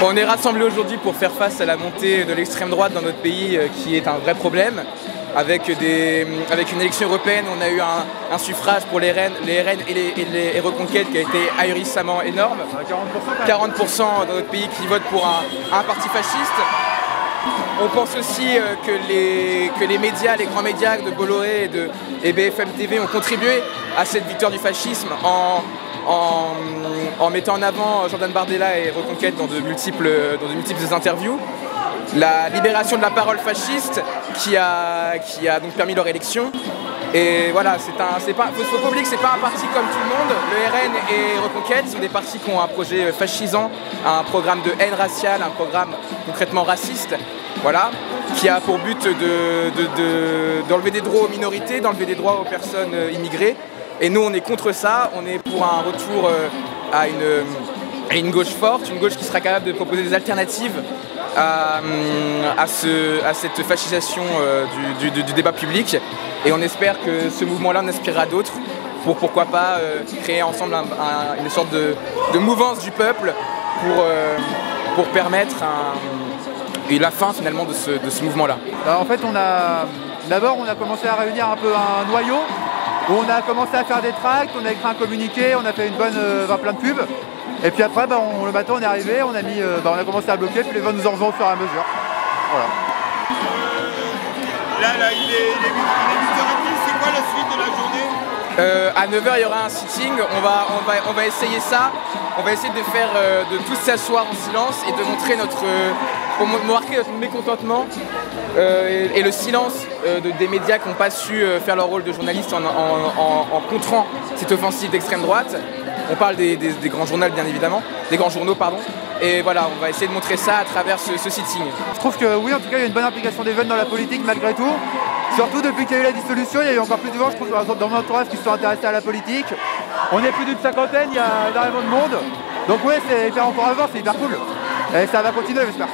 On est rassemblés aujourd'hui pour faire face à la montée de l'extrême droite dans notre pays qui est un vrai problème. Avec une élection européenne, on a eu un suffrage pour les RN et Reconquête qui a été ahurissamment énorme. 40% dans notre pays qui votent pour un parti fasciste. On pense aussi que les médias, les grands médias de Bolloré et BFM TV ont contribué à cette victoire du fascisme en mettant en avant Jordan Bardella et Reconquête dans de multiples interviews. La libération de la parole fasciste qui a donc permis leur élection. Et voilà, faut pas oublier que c'est pas un parti comme tout le monde. Le RN et Reconquête sont des partis qui ont un projet fascisant, un programme de haine raciale, un programme concrètement raciste, voilà, qui a pour but d'enlever des droits aux minorités, d'enlever des droits aux personnes immigrées. Et nous, on est contre ça, on est pour un retour à une gauche forte, une gauche qui sera capable de proposer des alternatives à cette fascisation du débat public. Et on espère que ce mouvement-là en inspirera d'autres pour pourquoi pas créer ensemble une sorte de mouvance du peuple pour permettre la fin finalement de ce mouvement-là. En fait, d'abord on a commencé à réunir un peu un noyau où on a commencé à faire des tracts, on a écrit un communiqué, on a fait plein de pubs. Et puis après, le matin, on est arrivé, on a commencé à bloquer, puis les gens nous en font au fur et à mesure. Voilà. Là, il est 8h30, c'est quoi la suite de la journée? À 9h, il y aura un sitting, on va essayer ça. On va essayer de tous s'asseoir en silence et de montrer pour marquer notre mécontentement et le silence des médias qui n'ont pas su faire leur rôle de journalistes en contrant cette offensive d'extrême droite. On parle des grands journaux bien évidemment, des grands journaux pardon. Et voilà, on va essayer de montrer ça à travers ce sitting. Je trouve que oui, en tout cas, il y a une bonne implication des jeunes dans la politique malgré tout. Surtout depuis qu'il y a eu la dissolution, il y a eu encore plus de gens, je trouve, dans mon entourage qui se sont intéressés à la politique. On est plus d'une cinquantaine, il y a énormément de monde. Donc oui, c'est hyper encourageant, c'est hyper cool. Et ça va continuer, j'espère.